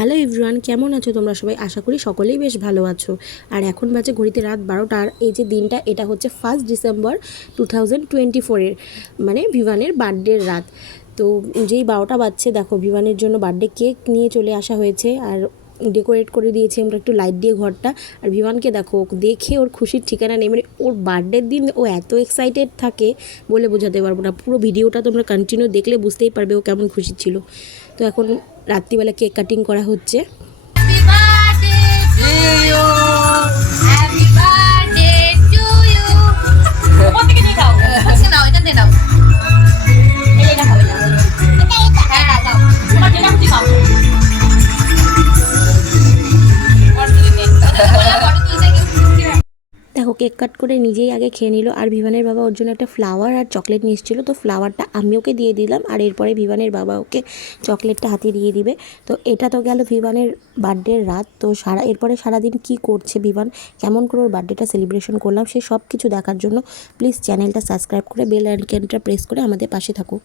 Hello everyone, কেমন আছো তোমরা সবাই? আশা করি সকলেই বেশ ভালো আছো। আর এখন বাজে ঘড়িতে রাত 12টা। আর এই যে দিনটা, এটা হচ্ছে 1 ডিসেম্বর 2024-এর, মানে ভিভানের বার্থডের রাত। তো যেই 12টা বাজছে, দেখো ভিভানের জন্য বার্থডে কেক নিয়ে চলে আসা হয়েছে আর ডেকোরেট করে দিয়েছি আমরা একটু লাইট দিয়ে ঘরটা। আর ভিভানকে দেখো, দেখে ওর খুশির ঠিকানা নেই। মানে ওর বার্থডের দিন ও এত এক্সাইটেড থাকে বলে বোঝাতে পারবো না। পুরো ভিডিওটা তোমরা কন্টিনিউ দেখলে বুঝতেই পারবে ও কেমন খুশি ছিল। তো এখন রাত্রিবেলা কেক কাটিং করা হচ্ছে। দেখো কেক কাট করে নিজেই আগে খেয়ে নিল। আর ভিভানের বাবা ওর জন্য একটা ফ্লাওয়ার আর চকলেট নিয়ে এসেছিলো। তো ফ্লাওয়ারটা আমি ওকে দিয়ে দিলাম, আর এরপরে ভিভানের বাবা ওকে চকলেটটা হাতে দিয়ে দিবে। তো এটা তো গেল ভিভানের বার্থডের রাত। তো এরপরে সারাদিন কি করছে ভিভান, কেমন করে ওর বার্থডেটা সেলিব্রেশন করলাম, সে সব কিছু দেখার জন্য প্লিজ চ্যানেলটা সাবস্ক্রাইব করে বেল আইকনটা প্রেস করে আমাদের পাশে থাকো।